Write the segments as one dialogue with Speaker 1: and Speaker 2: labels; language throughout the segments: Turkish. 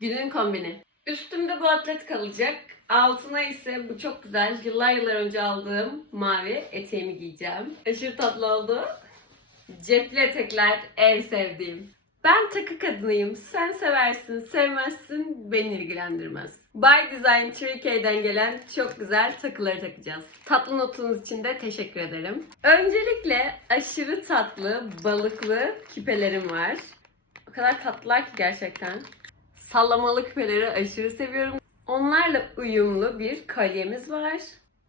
Speaker 1: Günün kombini. Üstümde bu atlet kalacak. Altına ise bu çok güzel yıllar yıllar önce aldığım mavi eteğimi giyeceğim. Aşırı tatlı oldu. Cepli etekler en sevdiğim. Ben takı kadınıyım. Sen seversin, sevmezsin, beni ilgilendirmez. By Design Türkiye'den gelen çok güzel takıları takacağız. Tatlı notunuz için de teşekkür ederim. Öncelikle aşırı tatlı, balıklı küpelerim var. O kadar tatlılar ki gerçekten. Sallamalı küpeleri aşırı seviyorum. Onlarla uyumlu bir kolyemiz var.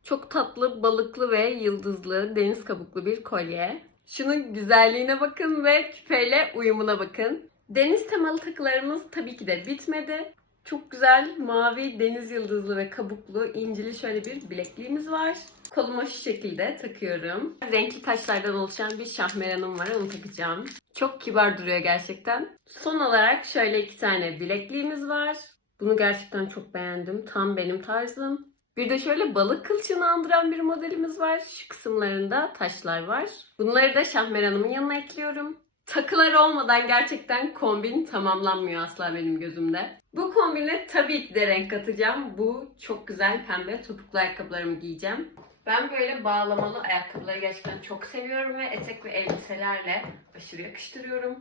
Speaker 1: Çok tatlı, balıklı ve yıldızlı, deniz kabuklu bir kolye. Şunun güzelliğine bakın ve küpeyle uyumuna bakın. Deniz temalı takılarımız tabii ki de bitmedi. Çok güzel mavi, deniz yıldızlı ve kabuklu incili şöyle bir bilekliğimiz var. Koluma şu şekilde takıyorum. Renkli taşlardan oluşan bir şahmeranım var, onu takacağım. Çok kibar duruyor gerçekten. Son olarak şöyle iki tane bilekliğimiz var. Bunu gerçekten çok beğendim. Tam benim tarzım. Bir de şöyle balık kılçığını andıran bir modelimiz var. Şu kısımlarında taşlar var. Bunları da Şahmeran'ımın yanına ekliyorum. Takılar olmadan gerçekten kombin tamamlanmıyor asla benim gözümde. Bu kombine tabii ki de renk katacağım. Bu çok güzel pembe topuklu ayakkabılarımı giyeceğim. Ben böyle bağlamalı ayakkabıları gerçekten çok seviyorum ve etek ve elbiselerle aşırı yakıştırıyorum.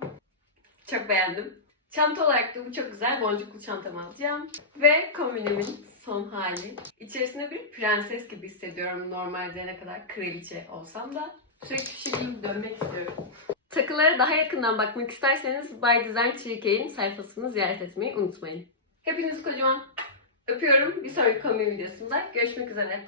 Speaker 1: Çok beğendim. Çanta olarak da bu çok güzel boncuklu çantamı alacağım. Ve kombinimin son hali. İçerisinde bir prenses gibi hissediyorum normalde ne kadar kraliçe olsam da. Sürekli bir giyip dönmek istiyorum. Takılara daha yakından bakmak isterseniz By Design Türkiye'nin sayfasını ziyaret etmeyi unutmayın. Hepinizi kocaman öpüyorum. Bir sonraki kombin videosunda görüşmek üzere.